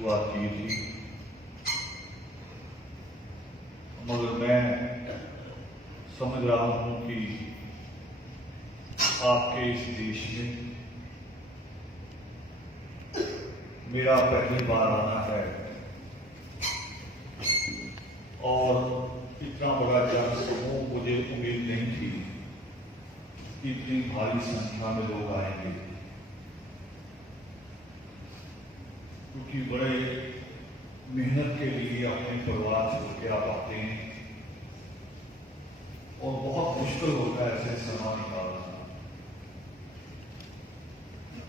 शुरुआत की थी, मगर मैं समझ रहा हूं कि आपके इस देश में मेरा पहली बार आना है और इतना बड़ा जनसमूह मुझे उम्मीद नहीं थी कि इतनी भारी संख्या में लोग आएंगे, क्योंकि बड़े मेहनत के लिए अपने परिवार छोड़ के आप आते हैं और बहुत मुश्किल होता है ऐसे समय निकालना।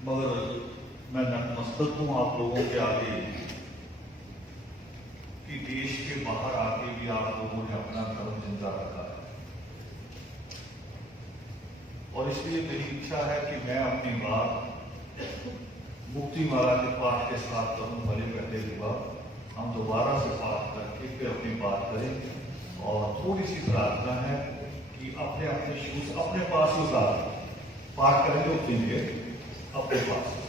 मगर मैं नतमस्तक हूं आप लोगों के आगे कि देश के बाहर आके भी आप लोगों ने अपना धर्म जिंदा रखा है, और इसलिए मेरी इच्छा है कि मैं अपनी बात मुक्ति माला के पाठ के साथ करूं। भले पहले हुआ हम दोबारा से पाठ करके फिर अपनी बात करें, और थोड़ी सी प्रार्थना है कि अपने अपने शूज अपने पास उतार पाठ करेंगे उठेंगे अपने पास।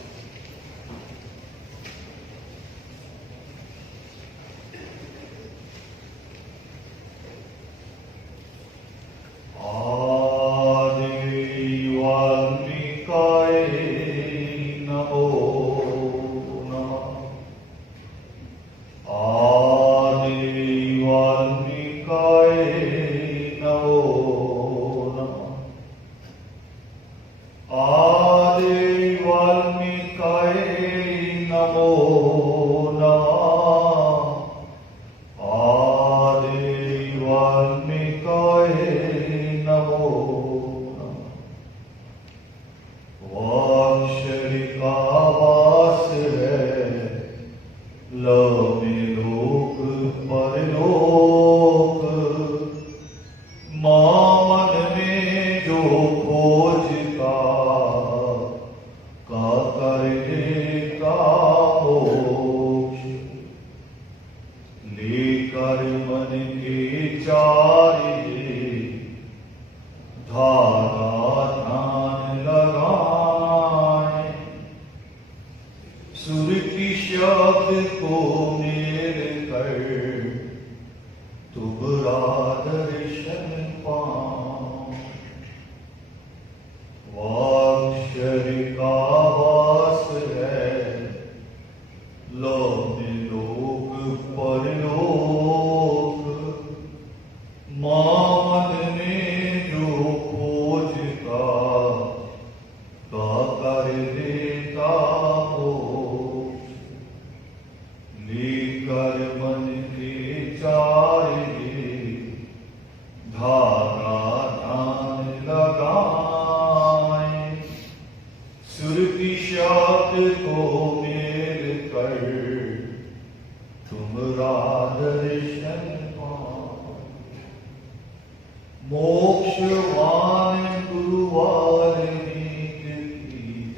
मोक्षवान गुरुवार की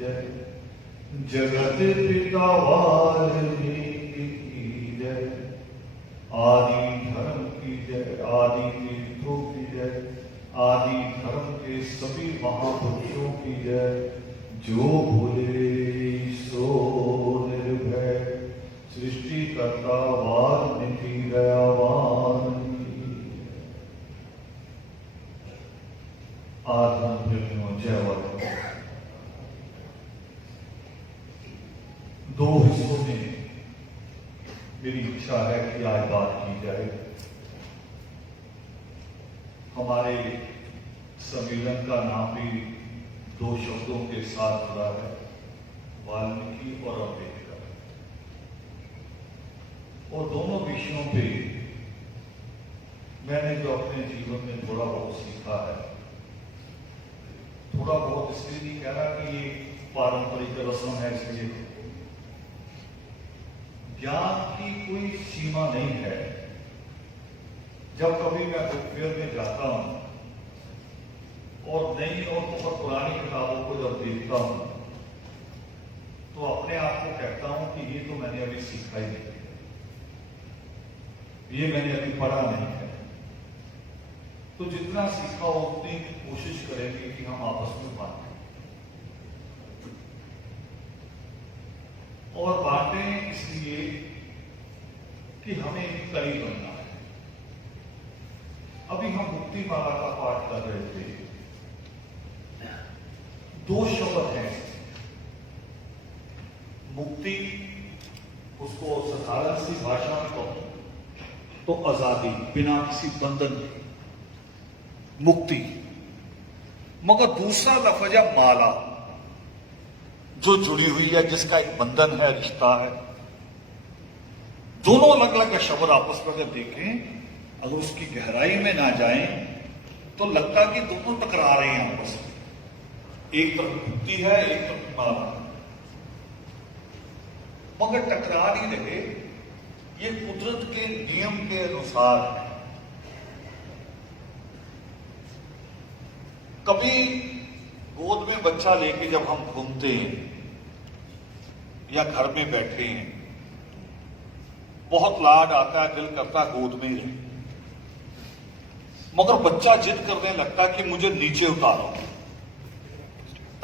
जय, जगत पिता वाल्मीकि की जय, आदि धर्म की जय, आदि तीर्थों की जय, आदि धर्म के सभी महापुरुषों की जय। जो भूले सो निर्भय, सृष्टिकर्ता वाल्मीकि दयावान। जय वर्ग दो हिस्सों में मेरी इच्छा है कि आज बात की जाए। हमारे सम्मेलन का नाम भी दो शब्दों के साथ जुड़ा है, वाल्मीकि और अम्बेडकर, और दोनों विषयों पे मैंने जो अपने जीवन में थोड़ा बहुत सीखा है, थोड़ा बहुत इसलिए नहीं कह रहा कि ये पारंपरिक रस्म है, इसलिए ज्ञान की कोई सीमा नहीं है। जब कभी मैं बुक फेयर में जाता हूं और नई और बहुत पुरानी किताबों को जब देखता हूं तो अपने आप को कहता हूं कि ये तो मैंने अभी सीखा ही नहीं, ये मैंने अभी पढ़ा नहीं है। तो जितना सीखा हो उतनी कोशिश करेंगे कि हम आपस में बांटें, और बांटें इसलिए कि हमें एक कवि बनना है। अभी हम मुक्ति माला का पाठ कर रहे थे। दो शब्द हैं, मुक्ति, उसको साधारण सी भाषा में कहूं तो आजादी, बिना किसी बंधन के मुक्ति। मगर दूसरा लफ्ज है माला, जो जुड़ी हुई है, जिसका एक बंधन है, रिश्ता है। दोनों अलग अलग शब्द आपस में अगर देखें, अगर उसकी गहराई में ना जाएं तो लगता कि दोनों टकरा रहे हैं आपस में। एक तरफ मुक्ति है, एक तरफ माला, मगर टकरा नहीं रहे। ये कुदरत के नियम के अनुसार है। कभी गोद में बच्चा लेके जब हम घूमते हैं या घर में बैठे हैं, बहुत लाड आता है, दिल करता है गोद में ही रहे, मगर बच्चा जिद करने लगता है कि मुझे नीचे उतारो,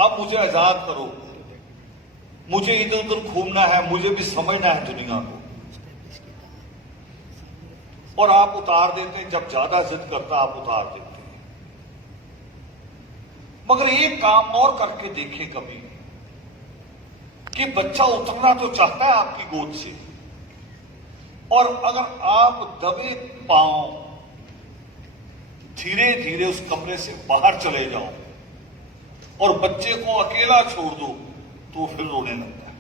अब मुझे आजाद करो, मुझे इधर उधर घूमना है, मुझे भी समझना है दुनिया को। और आप उतार देते हैं, जब ज्यादा जिद करता आप उतार देते हैं। मगर एक काम और करके देखें कभी, कि बच्चा उतरना तो चाहता है आपकी गोद से, और अगर आप दबे पांव धीरे धीरे उस कमरे से बाहर चले जाओ और बच्चे को अकेला छोड़ दो, तो फिर रोने लगता है।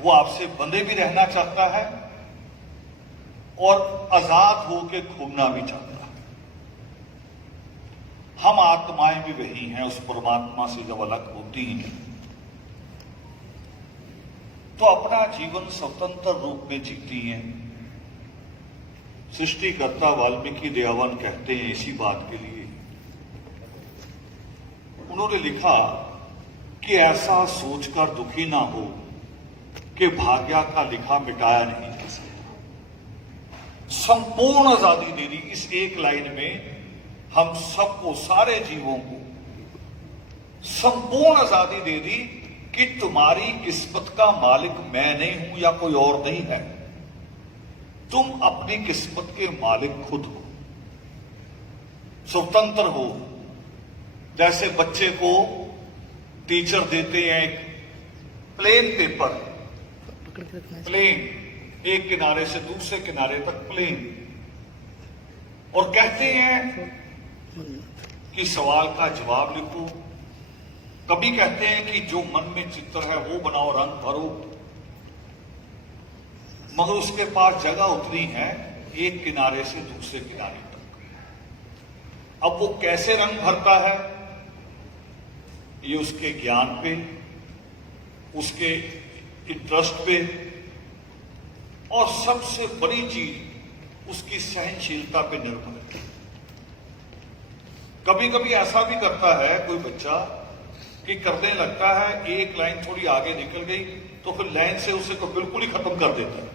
वो आपसे बंधे भी रहना चाहता है और आजाद होकर घूमना भी चाहता है। हम आत्माएं भी वही हैं, उस परमात्मा से जब अलग होती हैं तो अपना जीवन स्वतंत्र रूप में जीती हैं। सृष्टिकर्ता वाल्मीकि दयावान कहते हैं इसी बात के लिए, उन्होंने लिखा कि ऐसा सोचकर दुखी ना हो कि भाग्य का लिखा मिटाया नहीं जा सकता। संपूर्ण आजादी दे दी इस एक लाइन में, हम सबको, सारे जीवों को संपूर्ण आजादी दे दी कि तुम्हारी किस्मत का मालिक मैं नहीं हूं या कोई और नहीं है, तुम अपनी किस्मत के मालिक खुद हो, स्वतंत्र हो। जैसे बच्चे को टीचर देते हैं एक प्लेन पेपर, प्लेन, एक किनारे से दूसरे किनारे तक प्लेन, और कहते हैं कि सवाल का जवाब लिखो। कभी कहते हैं कि जो मन में चित्र है वो बनाओ, रंग भरो, मगर उसके पास जगह उतनी है एक किनारे से दूसरे किनारे तक। अब वो कैसे रंग भरता है, ये उसके ज्ञान पे, उसके इंटरेस्ट पे, और सबसे बड़ी चीज उसकी सहनशीलता पे निर्भर है। कभी कभी ऐसा भी करता है कोई बच्चा कि करने लगता है, एक लाइन थोड़ी आगे निकल गई तो फिर लाइन से उसे तो बिल्कुल ही खत्म कर देता है।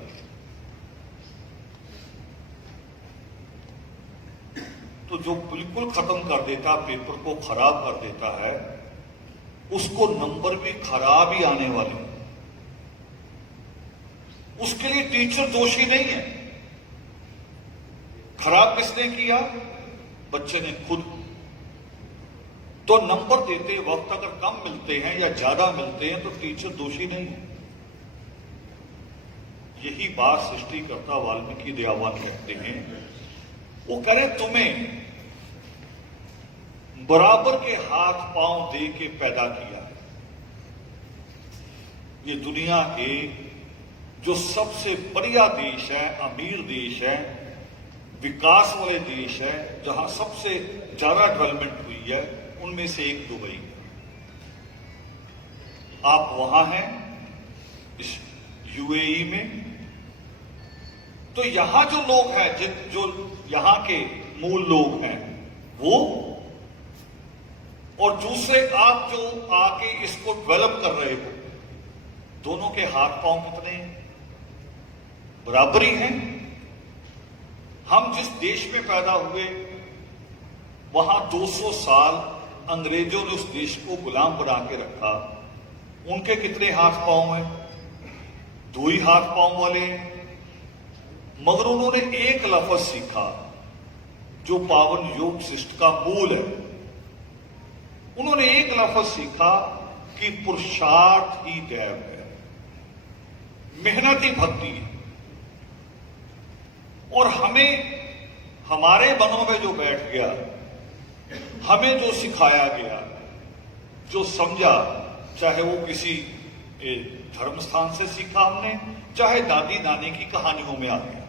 तो जो बिल्कुल खत्म कर देता, पेपर को खराब कर देता है, उसको नंबर भी खराब ही आने वाले। उसके लिए टीचर दोषी नहीं है। खराब किसने किया? बच्चे ने खुद। तो नंबर देते वक्त अगर कम मिलते हैं या ज्यादा मिलते हैं तो टीचर दोषी नहीं है। यही बात सृष्टिकर्ता वाल्मीकि दयावान कहते हैं। वो कह रहे तुम्हें बराबर के हाथ पांव दे के पैदा किया। ये दुनिया के जो सबसे बढ़िया देश है, अमीर देश है, विकास वाले देश है, जहां सबसे ज्यादा डेवलपमेंट हुई है, उनमें से एक दुबई। आप वहां हैं इस यूएई में, तो यहां जो लोग हैं, जो यहां के मूल लोग हैं वो, और दूसरे आप जो आके इसको डेवलप कर रहे हो, दोनों के हाथ पांव कितने हैं? बराबरी हैं। हम जिस देश में पैदा हुए वहां 200 साल अंग्रेजों ने उस देश को गुलाम बना के रखा। उनके कितने हाथ पांव हैं? दो ही हाथ पांव वाले हैं, मगर उन्होंने एक लफ्ज सीखा जो पावन योग शिष्ट का मूल है। उन्होंने एक लफ्ज सीखा कि पुरुषार्थ ही दैव है, मेहनत ही भक्ति है। और हमें हमारे मनों में जो बैठ गया, हमें जो सिखाया गया, जो समझा, चाहे वो किसी धर्म स्थान से सीखा हमने, चाहे दादी नानी की कहानियों में आ गया,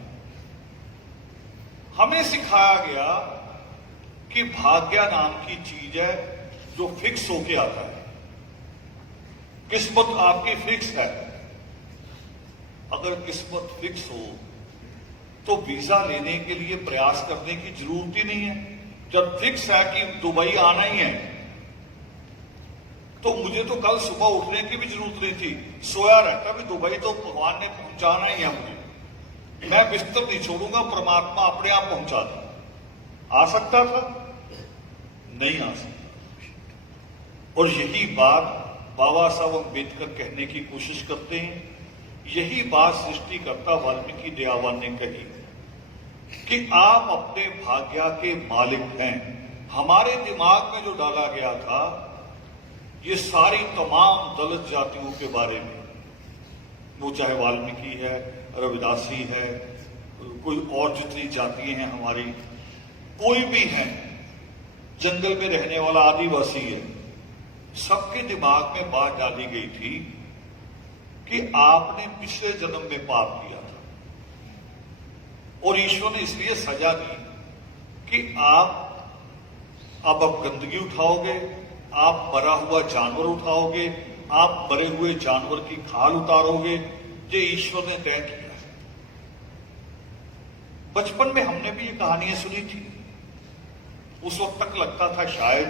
हमें सिखाया गया कि भाग्य नाम की चीज है जो फिक्स होके आता है। किस्मत आपकी फिक्स है। अगर किस्मत फिक्स हो तो वीजा लेने के लिए प्रयास करने की जरूरत ही नहीं है। जब फिक्स है कि दुबई आना ही है, तो मुझे तो कल सुबह उठने की भी जरूरत नहीं थी, सोया रहता भी दुबई तो भगवान ने पहुंचाना ही है मुझे, मैं बिस्तर नहीं छोड़ूंगा, परमात्मा अपने आप पहुंचा दे। आ सकता था? नहीं आ सकता। और यही बात बाबा साहब अम्बेडकर कहने की कोशिश करते हैं, यही बात सृष्टिकर्ता वाल्मीकि दयावान ने कही कि आप अपने भाग्य के मालिक हैं। हमारे दिमाग में जो डाला गया था, ये सारी तमाम दलित जातियों के बारे में, वो चाहे वाल्मीकि है, रविदासी है, कोई और जितनी जातियां हैं हमारी, कोई भी है, जंगल में रहने वाला आदिवासी है, सबके दिमाग में बात डाली गई थी कि आपने पिछले जन्म में पाप किया था और ईश्वर ने इसलिए सजा दी कि अब गंदगी उठाओगे, आप मरा हुआ जानवर उठाओगे, आप मरे हुए जानवर की खाल उतारोगे, ये ईश्वर ने तय किया है। बचपन में हमने भी ये कहानियां सुनी थी। उस वक्त तक लगता था शायद,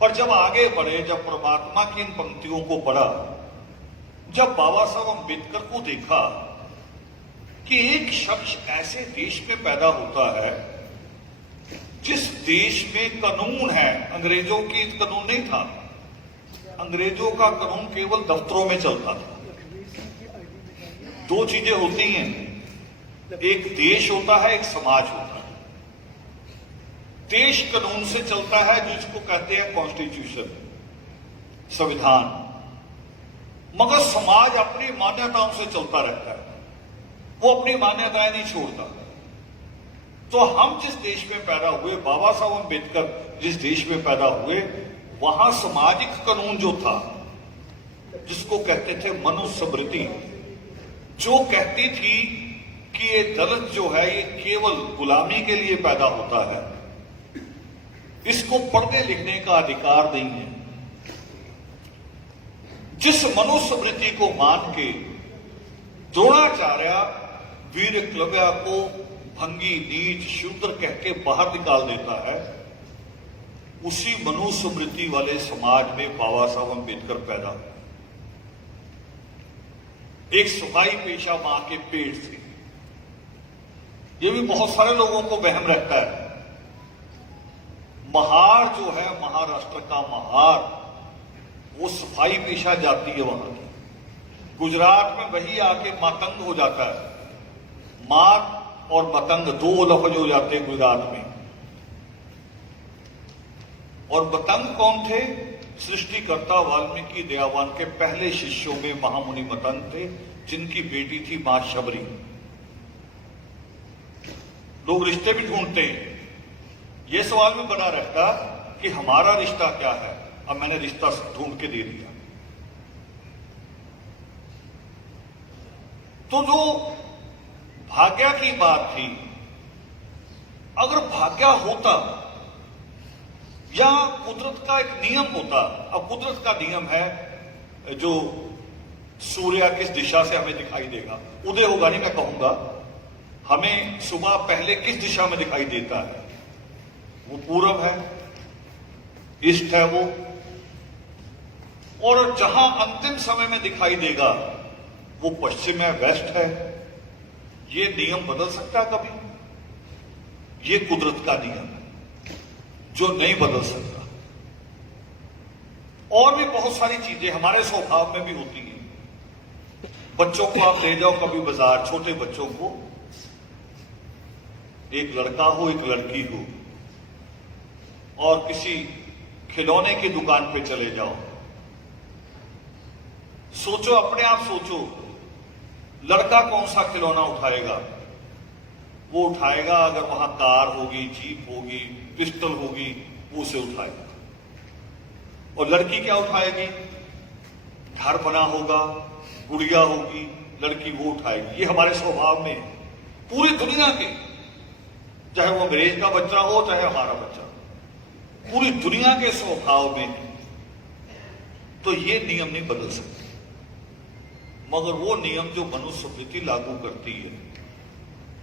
पर जब आगे बढ़े, जब परमात्मा की इन पंक्तियों को पढ़ा, जब बाबा साहब अम्बेडकर को देखा कि एक शख्स ऐसे देश में पैदा होता है जिस देश में कानून है, अंग्रेजों की कानून नहीं था, अंग्रेजों का कानून केवल दफ्तरों में चलता था। दो चीजें होती हैं, एक देश होता है, एक समाज होता है। देश कानून से चलता है, जिसको कहते हैं कॉन्स्टिट्यूशन, संविधान, मगर समाज अपनी मान्यताओं से चलता रहता है, वो अपनी मान्यताएं नहीं छोड़ता। तो हम जिस देश में पैदा हुए, बाबा साहब अम्बेडकर जिस देश में पैदा हुए, वहां सामाजिक कानून जो था, जिसको कहते थे मनुस्मृति, जो कहती थी कि ये दलित जो है ये केवल गुलामी के लिए पैदा होता है, इसको पढ़ने लिखने का अधिकार नहीं है। जिस मनुस्मृति को मान के द्रोणाचार्य वीर एकलव्य को भंगी, नीच, शूद्र कह के बाहर निकाल देता है, उसी मनुस्मृति वाले समाज में बाबा साहब अम्बेडकर पैदा हुए। एक सफाई पेशा मां के पेट से, यह भी बहुत सारे लोगों को वहम रहता है। महार जो है, महाराष्ट्र का महार, वो सफाई पेशा जाती है वहां की। गुजरात में वही आके मातंग हो जाता है। मात और मतंग दो लफ्ज हो जाते हैं गुजरात में। और मतंग कौन थे? सृष्टिकर्ता वाल्मीकि दयावान के पहले शिष्यों में महामुनि मतंग थे, जिनकी बेटी थी मां शबरी। लोग रिश्ते भी ढूंढते हैं, यह सवाल भी बना रहता कि हमारा रिश्ता क्या है। अब मैंने रिश्ता ढूंढ के दे दिया। तो जो भाग्य की बात थी, अगर भाग्य होता या कुदरत का एक नियम होता। अब कुदरत का नियम है जो सूर्य किस दिशा से हमें दिखाई देगा, उदय होगा नहीं मैं कहूंगा, हमें सुबह पहले किस दिशा में दिखाई देता है, वो पूरब है, ईस्ट है वो, और जहां अंतिम समय में दिखाई देगा वो पश्चिम है, वेस्ट है। ये नियम बदल सकता है कभी? ये कुदरत का नियम है जो नहीं बदल सकता। और भी बहुत सारी चीजें हमारे स्वभाव में भी होती हैं। बच्चों को आप ले जाओ कभी बाजार, छोटे बच्चों को, एक लड़का हो एक लड़की हो, और किसी खिलौने की दुकान पे चले जाओ, सोचो, अपने आप सोचो, लड़का कौन सा खिलौना उठाएगा? वो उठाएगा, अगर वहां कार होगी, जीप होगी, पिस्टल होगी, वो उसे उठाएगा। और लड़की क्या उठाएगी? घर बना होगा, गुड़िया होगी, लड़की वो उठाएगी। ये हमारे स्वभाव में पूरी दुनिया के, चाहे वो अंग्रेज का बच्चा हो चाहे हमारा बच्चा, पूरी दुनिया के स्वभाव में। तो ये नियम नहीं बदल सकते, मगर वो नियम जो मनुस्मृति लागू करती है,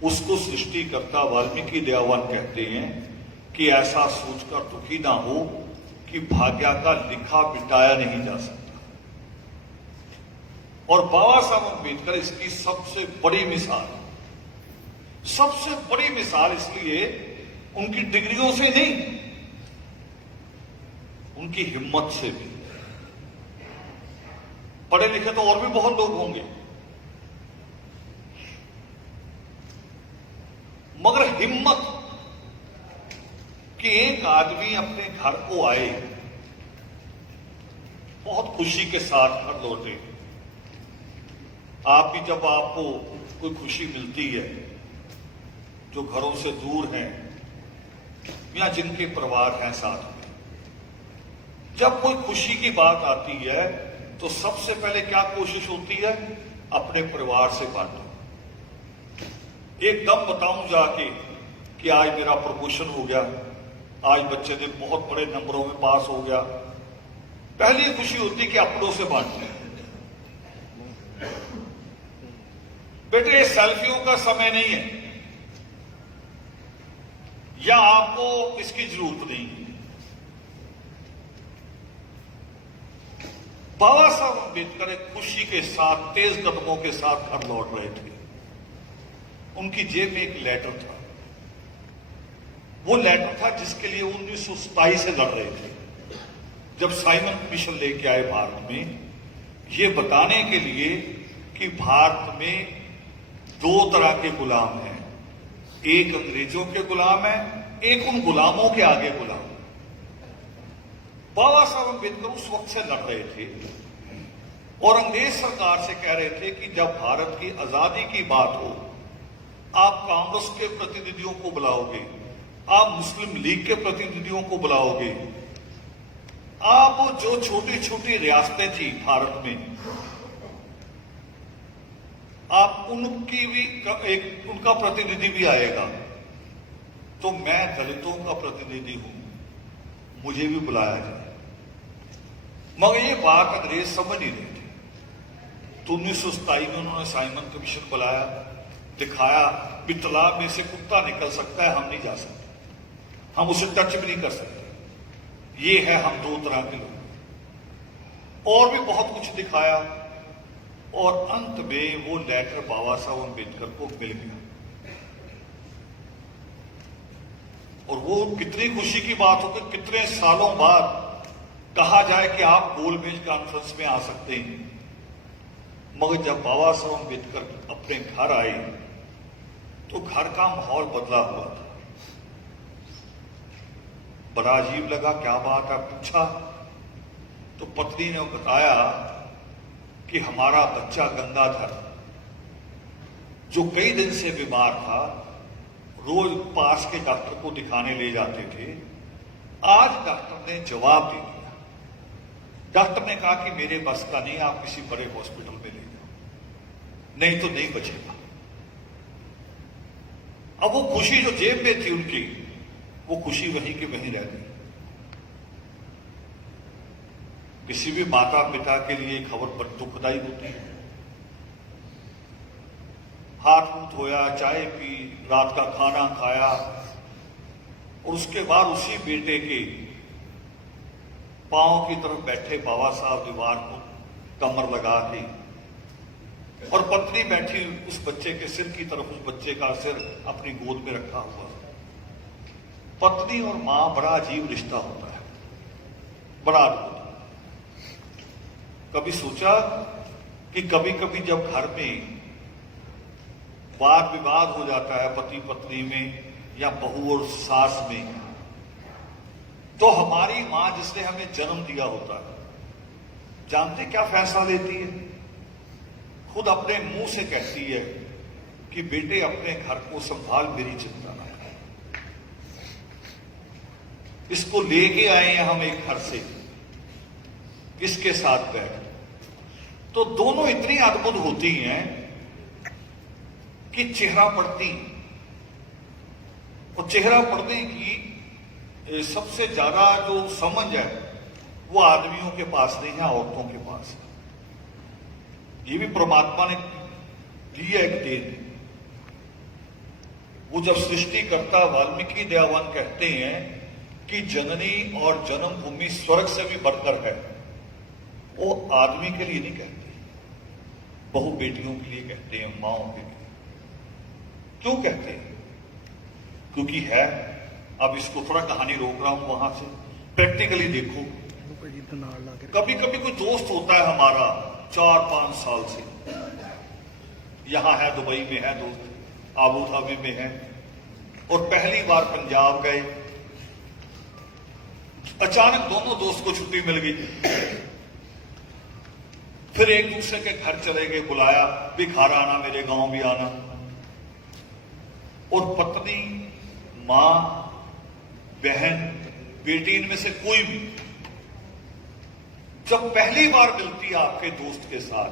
उसको सृष्टिकर्ता वाल्मीकि दयावान कहते हैं कि ऐसा सोचकर दुखी ना हो कि भाग्य का लिखा मिटाया नहीं जा सकता। और बाबा साहब अम्बेडकर इसकी सबसे बड़ी मिसाल, सबसे बड़ी मिसाल इसलिए उनकी डिग्रियों से नहीं, उनकी हिम्मत से भी। पढ़े लिखे तो और भी बहुत लोग होंगे, मगर हिम्मत कि एक आदमी अपने घर को आए, बहुत खुशी के साथ घर लौटे। आप भी जब आपको कोई खुशी मिलती है, जो घरों से दूर हैं या जिनके परिवार हैं साथ में, जब कोई खुशी की बात आती है तो सबसे पहले क्या कोशिश होती है? अपने परिवार से बांटो। एकदम बताऊं जाके कि आज मेरा प्रमोशन हो गया, आज बच्चे ने बहुत बड़े नंबरों में पास हो गया, पहली खुशी होती कि अपनों से बांटते हैं। बेटे, सेल्फियों का समय नहीं है, या आपको इसकी जरूरत नहीं है। बाबा साहब अम्बेडकर एक खुशी के साथ, तेज कदमों के साथ घर लौट रहे थे। उनकी जेब में एक लेटर था। वो लेटर था जिसके लिए 1927 से लड़ रहे थे, जब साइमन कमीशन लेके आए भारत में, ये बताने के लिए कि भारत में दो तरह के गुलाम हैं, एक अंग्रेजों के गुलाम है, एक उन गुलामों के आगे गुलाम। बाबा साहब अम्बेडकर उस वक्त से लड़ रहे थे और अंग्रेज सरकार से कह रहे थे कि जब भारत की आजादी की बात हो, आप कांग्रेस के प्रतिनिधियों को बुलाओगे, आप मुस्लिम लीग के प्रतिनिधियों को बुलाओगे, आप जो छोटी छोटी रियासतें थी भारत में, आप उनकी भी उनका प्रतिनिधि भी आएगा। तो मैं दलितों का प्रतिनिधि हूं, मुझे भी बुलाया जाए। मगर ये बात अंग्रेज समझ नहीं रहे थे। तो 1927 में उन्होंने साइमन कमीशन बुलाया, दिखाया कि तालाब में से कुत्ता निकल सकता है, हम नहीं जा सकते, हम उसे टच भी नहीं कर सकते, ये है हम दो तरह के लोग। और भी बहुत कुछ दिखाया और अंत में वो लेटर बाबा साहब अम्बेडकर को मिल गया। और वो कितनी खुशी की बात हो कि कितने सालों बाद कहा जाए कि आप गोलमेज कॉन्फ्रेंस में आ सकते हैं। मगर जब बाबा साहब अम्बेडकर अपने घर आए तो घर का माहौल बदला हुआ था। बड़ा अजीब लगा, क्या बात है, पूछा तो पत्नी ने बताया कि हमारा बच्चा गंगाधर, जो कई दिन से बीमार था, रोज पास के डॉक्टर को दिखाने ले जाते थे, आज डॉक्टर ने जवाब दे दिया। डॉक्टर ने कहा कि मेरे बस का नहीं, आप किसी बड़े हॉस्पिटल में ले जाओ, नहीं तो नहीं बचेगा। अब वो खुशी जो जेब में थी उनकी, वो खुशी वहीं की वहीं रह गई। किसी भी माता पिता के लिए खबर बड़ी दुखदायी होती है। हाथ मुंह धोया, चाय पी, रात का खाना खाया और उसके बाद उसी बेटे के पांव की तरफ बैठे बाबा साहब दीवार को कमर लगा के, और पत्नी बैठी उस बच्चे के सिर की तरफ, उस बच्चे का सिर अपनी गोद में रखा हुआ। पत्नी और मां बड़ा अजीब रिश्ता होता है, बड़ा अद्भुत। कभी सोचा कि कभी कभी जब घर में वाद विवाद हो जाता है पति पत्नी में या बहू और सास में, तो हमारी मां जिसने हमें जन्म दिया होता है, जानते क्या फैसला लेती है? खुद अपने मुंह से कहती है कि बेटे अपने घर को संभाल, मेरी चिंता ना है। इसको लेके आए हैं हम एक घर से, इसके साथ बैठ, तो दोनों इतनी अद्भुत होती हैं कि चेहरा पड़ती, और चेहरा पड़ने की सबसे ज्यादा जो समझ है वो आदमियों के पास नहीं है, औरतों के पास है। ये भी परमात्मा ने दिया एक देन। वो जब सृष्टिकर्ता वाल्मीकि दयावान कहते हैं कि जननी और जन्मभूमि स्वर्ग से भी बढ़कर है, वो आदमी के लिए नहीं कहते, बहु बेटियों के लिए कहते हैं, माओं के लिए। क्यों कहते हैं? क्योंकि है, अब इसको थोड़ा कहानी रोक रहा हूं, वहां से प्रैक्टिकली देखो। कभी कभी कोई दोस्त होता है हमारा 4-5 साल से, यहां है, दुबई में है दोस्त, आबू धाबी में है, और पहली बार पंजाब गए, अचानक दोनों दोस्त को छुट्टी मिल गई, फिर एक दूसरे के घर चले गए, बुलाया भी घर आना, मेरे गांव भी आना। और पत्नी, मां, बहन, बेटी, इनमें से कोई भी जब पहली बार मिलती है आपके दोस्त के साथ,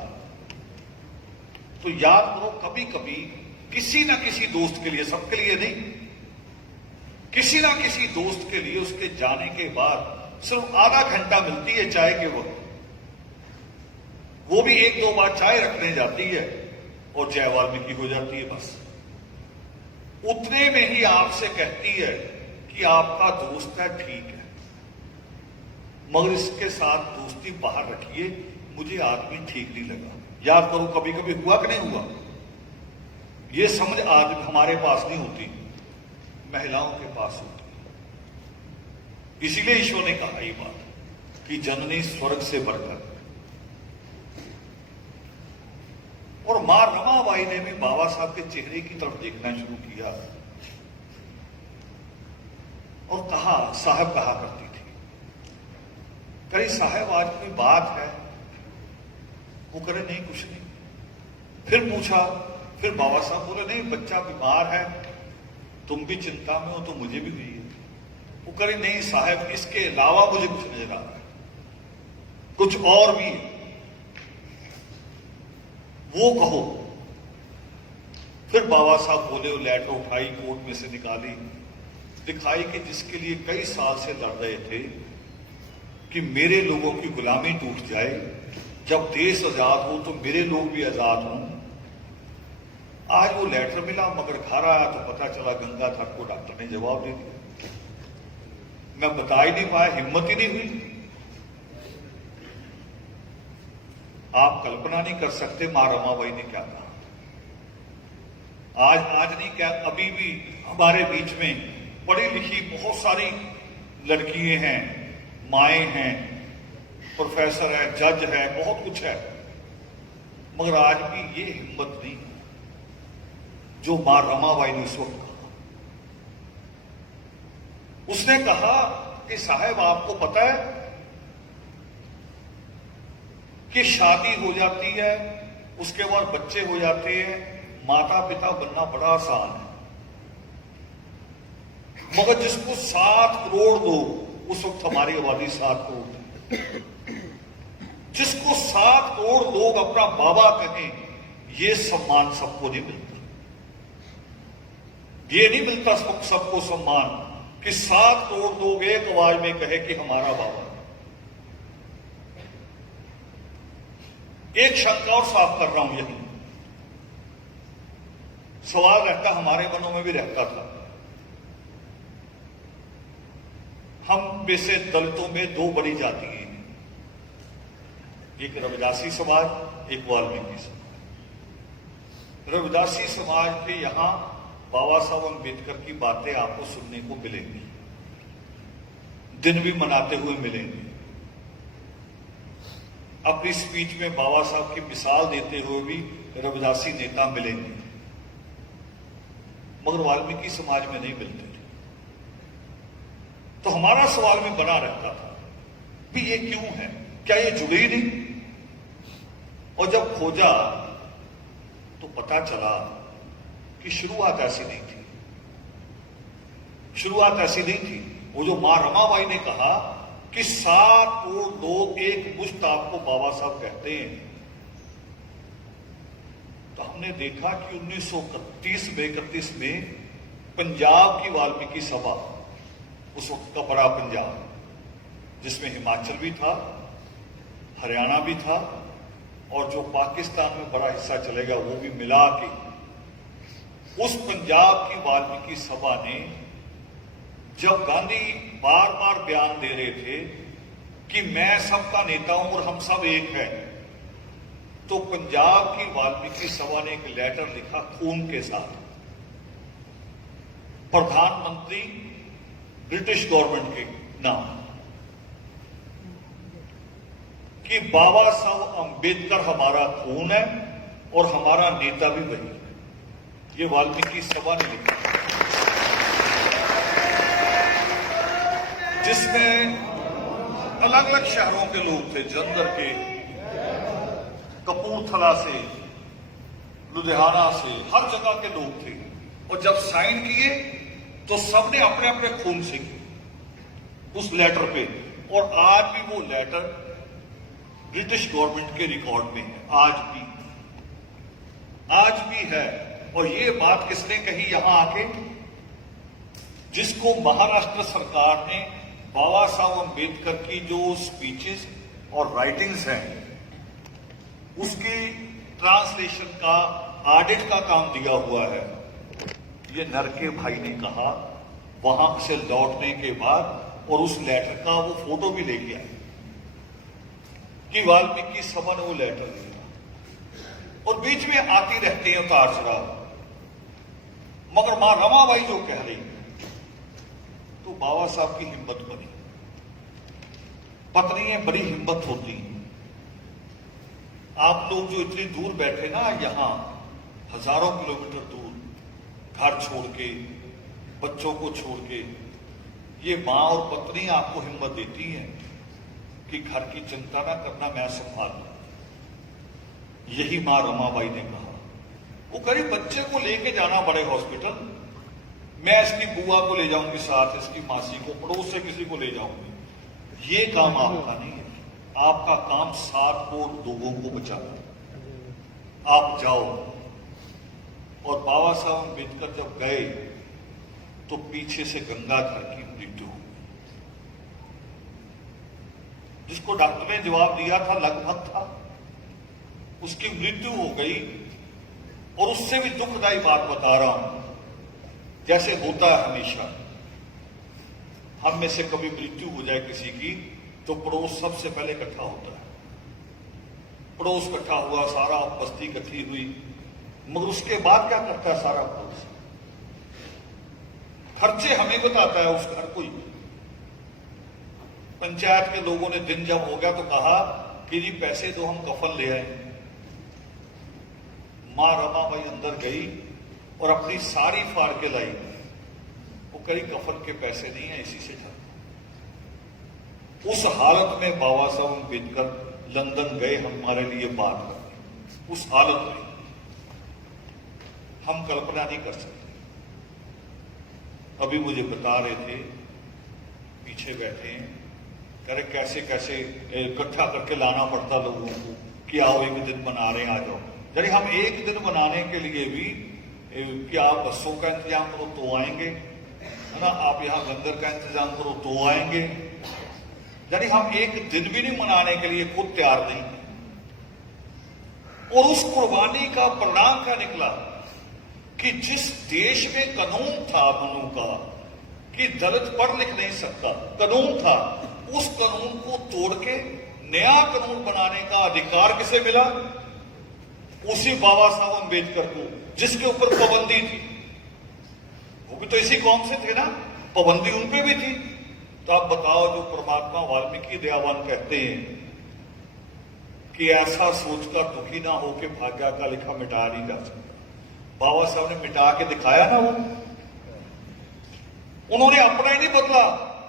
तो याद करो कभी कभी किसी ना किसी दोस्त के लिए, सबके लिए नहीं, किसी ना किसी दोस्त के लिए उसके जाने के बाद सिर्फ आधा घंटा मिलती है चाय के वक्त, वो भी 1-2 बार चाय रखने जाती है और जय वाल्मीकि हो जाती है। बस उतने में ही आपसे कहती है कि आपका दोस्त है, ठीक है, मगर इसके साथ दोस्ती बाहर रखिए, मुझे आदमी ठीक नहीं लगा। याद करो कभी कभी हुआ कि नहीं हुआ? ये समझ आदमी हमारे पास नहीं होती, महिलाओं के पास होती। इसीलिए ईश्वर ने कहा ये बात कि जननी स्वर्ग से बढ़कर। और मां रमाबाई ने भी बाबा साहब के चेहरे की तरफ देखना शुरू किया और कहा, साहब कहा करती थी, कहीं साहब आज कोई बात है? वो करे नहीं, कुछ नहीं। फिर पूछा, फिर बाबा साहब बोले, नहीं, बच्चा बीमार है, तुम भी चिंता में हो तो मुझे भी हुई है। वो करे, नहीं साहब, इसके अलावा मुझे कुछ नजर आ रहा है, कुछ और भी है, वो कहो। फिर बाबा साहब बोले, वो लेटर उठाई, कोर्ट में से निकाली, दिखाई कि जिसके लिए कई साल से लड़ रहे थे कि मेरे लोगों की गुलामी टूट जाए, जब देश आजाद हो तो मेरे लोग भी आजाद हों। आज वो लेटर मिला, मगर घर आया तो पता चला गंगाधर को डॉक्टर ने जवाब दे दिया। मैं बता ही नहीं पाया, हिम्मत ही नहीं हुई। आप कल्पना नहीं कर सकते मां रमाबाई ने क्या कहा। आज नहीं, क्या अभी भी हमारे बीच में पढ़ी लिखी बहुत सारी लड़कियां हैं, माएं हैं, प्रोफेसर है, जज है, बहुत कुछ है, मगर आज भी ये हिम्मत नहीं जो मां रमाबाई ने उस वक्त कहा। उसने कहा कि साहब आपको पता है कि शादी हो जाती है, उसके बाद बच्चे हो जाते हैं, माता पिता बनना बड़ा आसान है, मगर जिसको 7 करोड़ दो, उस वक्त हमारी आबादी 7 करोड़ थी, जिसको 7 करोड़ लोग अपना बाबा कहें, ये सम्मान सबको नहीं मिलता। ये नहीं मिलता सबको सम्मान कि 7 करोड़ लोग एक आवाज में कहे कि हमारा बाबा। एक शंका और साफ कर रहा हूं, यही सवाल रहता, हमारे मनों में भी रहता था। हम में से दलितों में 2 बड़ी जातियां हैं, एक रविदासी समाज, एक वाल्मीकि समाज। रविदासी समाज के यहां बाबा साहब अम्बेडकर की बातें आपको सुनने को मिलेंगी, दिन भी मनाते हुए मिलेंगे। अपनी स्पीच में बाबा साहब की मिसाल देते हुए भी रविदासी नेता मिलेंगे, मगर वाल्मीकि समाज में नहीं मिलते थे। तो हमारा सवाल में बना रहता था कि ये क्यों है, क्या ये जुड़े ही नहीं? और जब खोजा तो पता चला कि शुरुआत ऐसी नहीं थी। शुरुआत ऐसी नहीं थी। वो जो मां रमाबाई ने कहा कि 7 करोड़ लोग एक मुश्त आपको बाबा साहब कहते हैं, तो हमने देखा कि 1931 में पंजाब की वाल्मीकि सभा, उस वक्त का बड़ा पंजाब जिसमें हिमाचल भी था, हरियाणा भी था और जो पाकिस्तान में बड़ा हिस्सा चलेगा वो भी मिला के, उस पंजाब की वाल्मीकि सभा ने जब गांधी बार बार बयान दे रहे थे कि मैं सबका नेता हूं और हम सब एक हैं, तो पंजाब की वाल्मीकि सभा ने एक लेटर लिखा खून के साथ, प्रधानमंत्री ब्रिटिश गवर्नमेंट के नाम, कि बाबा साहब अंबेडकर हमारा खून है और हमारा नेता भी वही है। ये वाल्मीकि सभा ने लिखा, जिसमें अलग अलग शहरों के लोग थे, जलंधर के, कपूरथला से, लुधियाना से, हर जगह के लोग थे। और जब साइन किए तो सबने अपने अपने खून से किए उस लेटर पे। और आज भी वो लेटर ब्रिटिश गवर्नमेंट के रिकॉर्ड में है, आज भी है। और ये बात किसने कही यहां आके? जिसको महाराष्ट्र सरकार ने बाबा साहब अंबेडकर की जो स्पीचेस और राइटिंग्स हैं उसकी ट्रांसलेशन का, ऑडिट का काम दिया हुआ है। ये नरके भाई ने कहा वहां से लौटने के बाद, और उस लेटर का वो फोटो भी लेके आए कि वाल्मीकि सभा ने वो लेटर लिया। और बीच में आती रहते हैं उतार चढ़ाव, मगर मां रमाबाई जो कह रही तो बाबा साहब की हिम्मत बनी। पत्नियां बड़ी हिम्मत होती हैं। आप लोग जो इतनी दूर बैठे ना, यहां हजारों किलोमीटर दूर, घर छोड़ के, बच्चों को छोड़ के, ये मां और पत्नी आपको हिम्मत देती हैं कि घर की चिंता ना करना, मैं संभालूं। यही मां रमाबाई ने कहा। वो करीब बच्चे को लेके जाना पड़े हॉस्पिटल, मैं इसकी बुआ को ले जाऊंगी साथ, इसकी मासी को, पड़ोस से किसी को ले जाऊंगी। ये काम आपका नहीं है। आपका काम 7 करोड़ लोगों को बचाना। आप जाओ। और बाबा साहब अम्बेडकर जब गए तो पीछे से गंगाधर की मृत्यु हो गई। जिसको डॉक्टर ने जवाब दिया था लगभग था, उसकी मृत्यु हो गई। और उससे भी दुखदायी बात बता रहा हूं, जैसे होता है हमेशा, हम में से कभी मृत्यु हो जाए किसी की तो पड़ोस सबसे पहले इकट्ठा होता है। पड़ोस इकट्ठा हुआ, सारा बस्ती इकट्ठी हुई, मगर उसके बाद क्या करता है सारा पड़ोस? खर्चे हमें बताता है उस घर कोई। पंचायत के लोगों ने दिन जब हो गया तो कहा कि जी पैसे तो हम कफन ले आए। मां रमाबाई अंदर गई और अपनी सारी फाड़ के लाई। वो कई कफन के पैसे नहीं है, इसी से था। उस हालत में बाबा साहब अम्बेडकर लंदन गए हमारे लिए बात करने। उस हालत में हम कल्पना नहीं कर सकते। अभी मुझे बता रहे थे, पीछे बैठे हैं, कह रहे कैसे कैसे इकट्ठा करके लाना पड़ता लोगों को कि आओ एक दिन बना रहे हैं, आ जाओ। यानी हम एक दिन बनाने के लिए भी कि आप बसों का इंतजाम करो तो आएंगे, है ना, आप यहां लंगर का इंतजाम करो तो आएंगे। यानी हम एक दिन भी नहीं मनाने के लिए खुद तैयार नहीं। और उस कुर्बानी का परिणाम क्या निकला कि जिस देश में कानून था मनु का कि दलित पढ़ लिख नहीं सकता, कानून था, उस कानून को तोड़ के नया कानून बनाने का अधिकार किसे मिला? उसी बाबा साहब अम्बेडकर को, जिसके ऊपर पाबंदी थी। वो भी तो इसी कौम से थे ना, पाबंदी उन पे भी थी। तो आप बताओ, जो परमात्मा वाल्मीकि दयावान कहते हैं कि ऐसा सोचकर दुखी ना हो कि भाग्य का लिखा मिटा नहीं जा सकता। बाबा साहब ने मिटा के दिखाया ना, वो उन्होंने अपना ही नहीं बदला,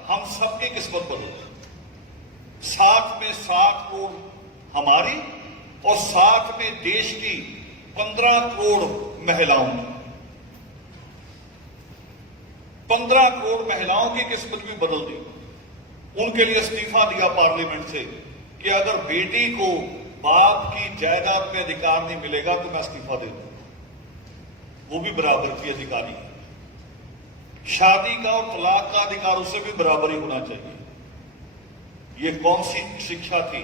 हम सबकी किस्मत बदली। साथ में 7 करोड़ हमारी और साथ में देश की 15 करोड़ महिलाओं की, 15 करोड़ महिलाओं की किस्मत भी बदल दी। उनके लिए इस्तीफा दिया पार्लियामेंट से कि अगर बेटी को बाप की जायदाद में अधिकार नहीं मिलेगा तो मैं इस्तीफा दे दूंगा। वो भी बराबर की अधिकारी है। शादी का और तलाक का अधिकार उससे भी बराबर ही होना चाहिए। ये कौन सी शिक्षा थी?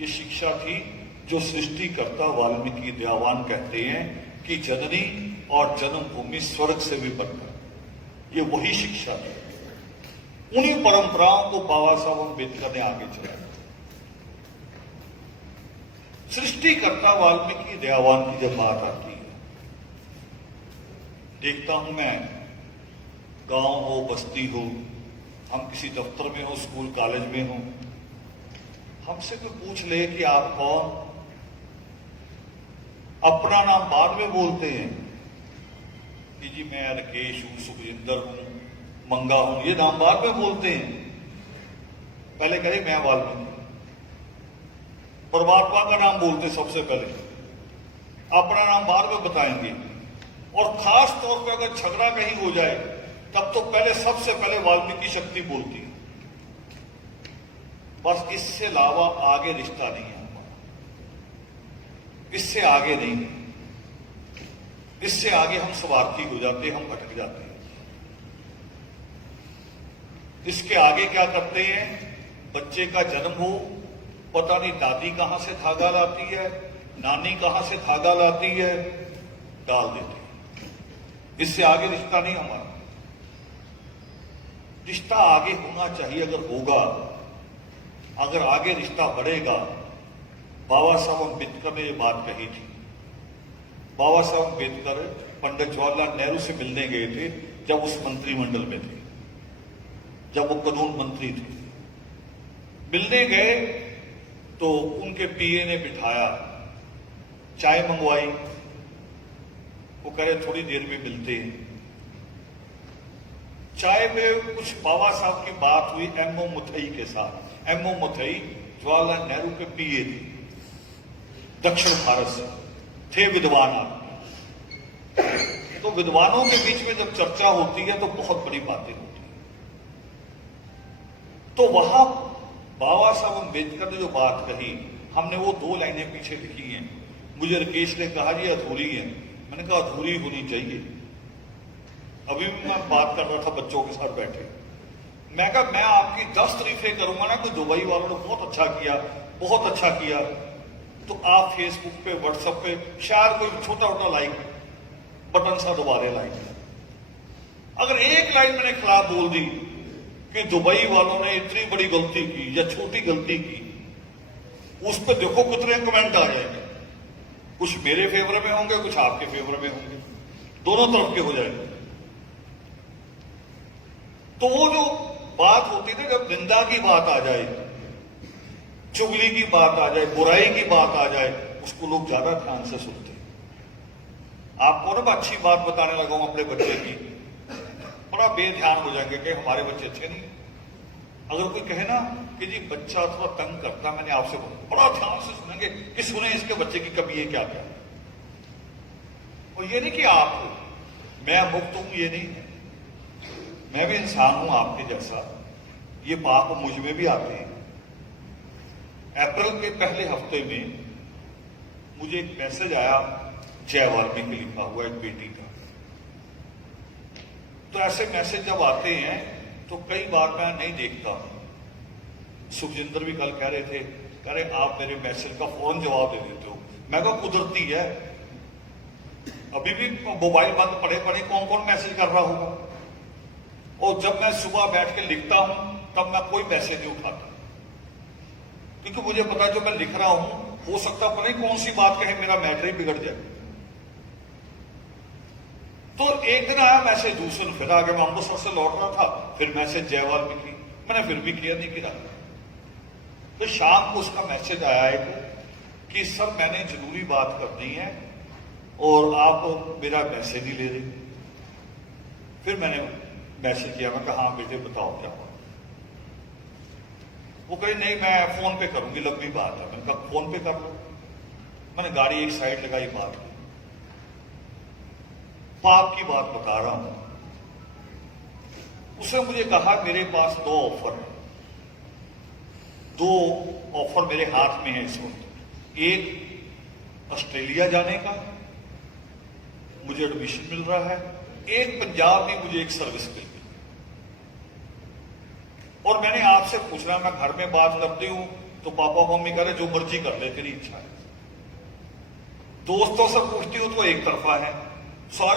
ये शिक्षा थी जो सृष्टिकर्ता वाल्मीकि दयावान कहते हैं कि जननी और जन्मभूमि स्वर्ग से भी बढ़कर। ये वही शिक्षा थी। उन्हीं परंपराओं को बाबा साहब अम्बेडकर ने आगे चलाया। सृष्टिकर्ता वाल्मीकि दयावान की जब बात आती है, देखता हूं मैं, गांव हो बस्ती हो, हम किसी दफ्तर में हो, स्कूल कॉलेज में हो, हमसे कोई पूछ ले कि आप कौन, अपना नाम बाद में बोलते हैं कि जी मैं राकेश हूं, सुखजिंदर हूं, मंगा हूं, ये नाम बाद में बोलते हैं। पहले कहे मैं वाल्मीकि। परमात्मा का नाम बोलते सबसे पहले, अपना नाम बाद में बताएंगे। और खास तौर पे अगर झगड़ा कहीं हो जाए तब तो पहले सबसे पहले वाल्मीकि शक्ति बोलती है। बस इससे अलावा आगे रिश्ता नहीं है हमारा, इससे आगे नहीं, इससे आगे हम स्वार्थी हो जाते हैं, हम भटक जाते हैं। इसके आगे क्या करते हैं? बच्चे का जन्म हो, पता नहीं दादी कहां से धागा लाती है, नानी कहां से धागा लाती है, डाल देते हैं। इससे आगे रिश्ता नहीं हमारा। रिश्ता आगे होना चाहिए। अगर होगा, अगर आगे रिश्ता बढ़ेगा। बाबा साहब अम्बेडकर ने यह बात कही थी। बाबा साहब अम्बेडकर पंडित जवाहरलाल नेहरू से मिलने गए थे जब उस मंत्रिमंडल में थे, जब वो कानून मंत्री थे। मिलने गए तो उनके पीए ने बिठाया, चाय मंगवाई। वो कह रहे थोड़ी देर में मिलते हैं। चाय में कुछ बाबा साहब की बात हुई एमओ मुथई के साथ। एमओ मुथई जवाहरलाल नेहरू के पीए थे, दक्षिण भारत से थे, विद्वान आदमी। तो विद्वानों के बीच में जब चर्चा होती है तो बहुत बड़ी बातें होती हैं। तो वहां बाबा साहब अम्बेडकर ने जो बात कही, हमने वो 2 लाइनें पीछे लिखी हैं। मुझे राकेश ने कहा ये अधूरी है। मैंने कहा अधूरी होनी चाहिए। अभी भी मैं बात कर रहा था बच्चों के साथ बैठे, मैं कहा मैं आपकी 10 तारीफें करूंगा ना कि दुबई वालों ने बहुत अच्छा किया, बहुत अच्छा किया, तो आप फेसबुक पे, व्हाट्सएप पे शायद कोई छोटा छोटा लाइक बटन सा दबा दे लाइक। अगर एक लाइन मैंने खिलाफ बोल दी कि दुबई वालों ने इतनी बड़ी गलती की या छोटी गलती की, उस पर देखो कितने कमेंट आ जाएंगे। कुछ मेरे फेवर में होंगे, कुछ आपके फेवर में होंगे, दोनों तरफ के हो जाएंगे। तो वो जो बात होती थी, जब निंदा की बात आ जाए, चुगली की बात आ जाए, बुराई की बात आ जाए, उसको लोग ज्यादा ध्यान से सुनते हैं। आपको ना मैं अच्छी बात बताने लगा हूं अपने बच्चे की, बड़ा बेध्यान हो जाएंगे कि हमारे बच्चे अच्छे नहीं। अगर कोई कहे ना कि जी बच्चा थोड़ा तंग करता, मैंने आपसे बड़ा ध्यान से सुनेंगे कि सुने इसके बच्चे की कमी है क्या क्या। और ये नहीं कि आप मैं मुक्त हूं, ये नहीं है। मैं भी इंसान हूं आपके जैसा, ये पाप मुझ में भी आते हैं। अप्रैल के पहले हफ्ते में मुझे एक मैसेज आया, जय वाल्मीकि लिखा हुआ एक बेटी का। तो ऐसे मैसेज जब आते हैं तो कई बार मैं नहीं देखता। सुखजिंदर भी कल कह रहे थे, कह रहे आप मेरे मैसेज का फौरन जवाब दे देते हो। मैं कहा कुदरती है, अभी भी मोबाइल बंद पड़े पड़े कौन कौन मैसेज कर रहा होगा। और जब मैं सुबह बैठ के लिखता हूं तब मैं कोई मैसेज नहीं उठाता, क्योंकि मुझे पता है जो मैं लिख रहा हूं हो सकता पता नहीं कौन सी बात कहे मेरा मैटर ही बिगड़ जाए। तो एक दिन आया मैसेज, दूसरे दिन फिर आ गया। मैं अमृतसर से लौट रहा था, फिर मैसेज जय वाल्मीकि, मैंने फिर भी क्लियर नहीं किया। तो शाम को उसका मैसेज आया एक कि सब मैंने जरूरी बात करनी है और आप मेरा मैसेज ही ले रहे। फिर मैंने मैसेज किया, मैं कहा हाँ बेटे बताओ क्या बात। वो कहे नहीं मैं फोन पे करूंगी, लंबी बात है। मैंने कहा फोन पे कर लो। मैंने गाड़ी एक साइड लगाई, बात की। पाप की बात बता रहा हूं। उसने मुझे कहा मेरे पास 2 ऑफर है, 2 ऑफर मेरे हाथ में है इस वक्त। एक ऑस्ट्रेलिया जाने का, मुझे एडमिशन मिल रहा है। एक पंजाब में मुझे एक सर्विस मिल गई। और मैंने आपसे पूछना, मैं घर में बात करती हूं तो पापा मम्मी कह रहे जो मर्जी कर ले, तेरी इच्छा है। दोस्तों से पूछती हूं तो एक तरफा है। सारे